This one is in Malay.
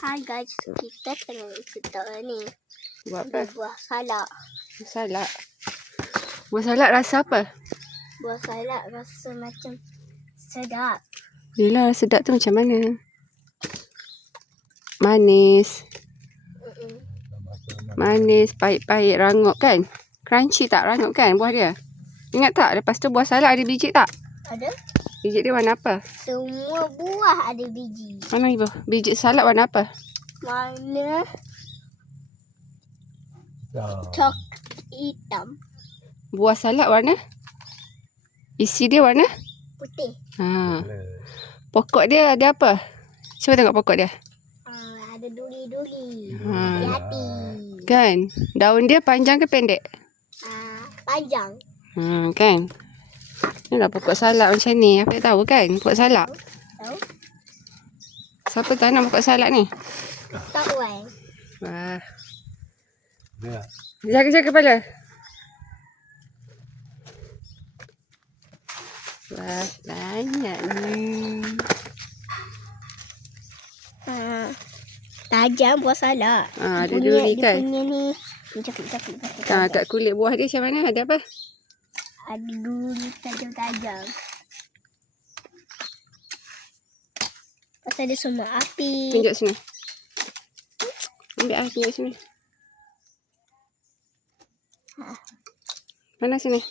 Hai guys, kita tengah kita ni. Buat apa? Buah salak. Salak. Buat salak rasa apa? Buah salak rasa macam sedap. Yelah sedap tu macam mana? Manis. Mm-mm. Manis, pahit-pahit, rangup kan? Crunchy tak rangup kan buah dia? Ingat tak lepas tu buah salak ada biji tak? Ada? Biji dia warna apa? Semua buah ada biji. Mana ibu? Biji salak warna apa? Mana Dah. coklat hitam, Buah salak warna? Isi dia warna? putih. Ha. Pokok dia ada apa? Cuba tengok pokok dia. Ah, ada duri-duri. Ha. Hati. Kan? Daun dia panjang ke pendek? Ah, panjang. Ha, kan? Inilah pokok salak macam ni. Apa tahu kan? Pokok salak. Tahu? Siapa tanam pokok salak ni? Tak wan. Wah. Dia. Jaga-jaga kepala. Wah, banyak ni. Ah, tajam buah salak. Ah, ada duri dia kan? punya ni. Cakap-cakap. Ha, kat kulit buah dia macam mana? Ada apa? Ada duri tajam-tajam. Pasal dia semua api. Tunjuk sini. Ambil ah, tunjuk sini. Mana sini?